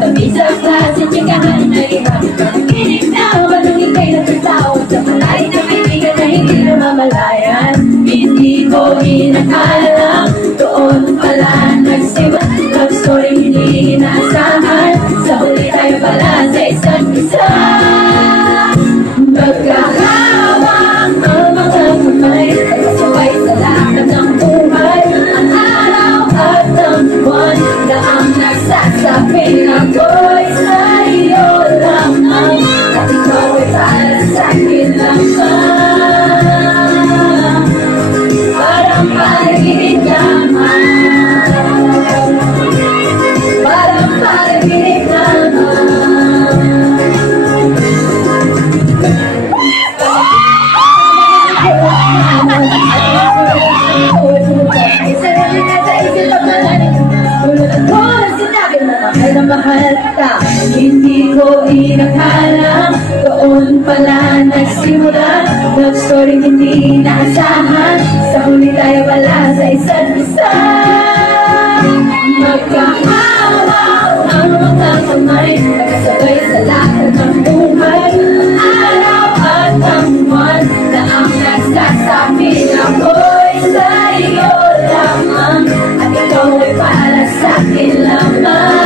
Katabi sa klase, tsikahan na iba. Panaginip na manong ika'y nagtatawag sa malay na kaibigan na hindi namamalayan. Hindi ko inakala, doon pala nagsimula. Love story hindi inaasahan, sa huli tayo pala sa isa't isa. Magkahawak ang mga kamay, kasabay sa lakad ng buhay. Ang araw at ang buwan na ang nagsasabing ako'y sa'yo lamang, at ikaw ay para sa'kin lamang. Parang panaginip lamang, parang panaginip lamang. Mahal ka, hindi ko inakala, doon pala nagsimula. Love story hindi inaasahan, sa huli tayo wala sa isa't isa. Magkahawak ang mga kamay, kasabay sa lakad ng buhay. Araw at ang buwan na ang nagsasabi na ako'y sa'yo lamang, at ikaw ay para sa'kin lamang.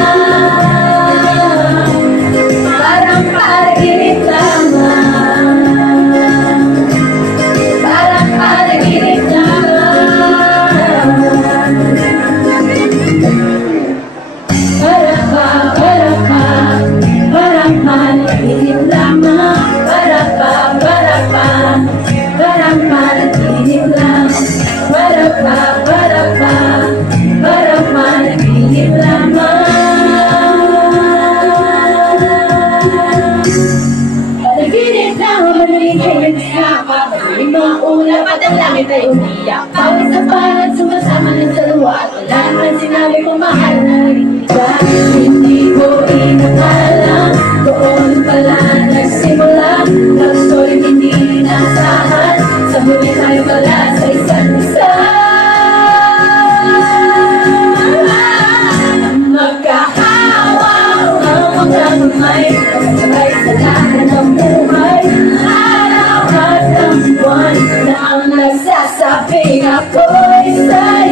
Langit ay umiyak, pawis sa palad, sumasama na sa luwa. At wala naman sinabi kong mahal na rin ka. Hindi ko inakala, doon pala nagsimula. Love story hindi inaasahan, sa huli tayo pala sa isa't isa. Magkahawak ang mga kamay, kasabay sa lakad ng buhay. Araw at ang buwan na ang nagsasabing ako'y sa'yo.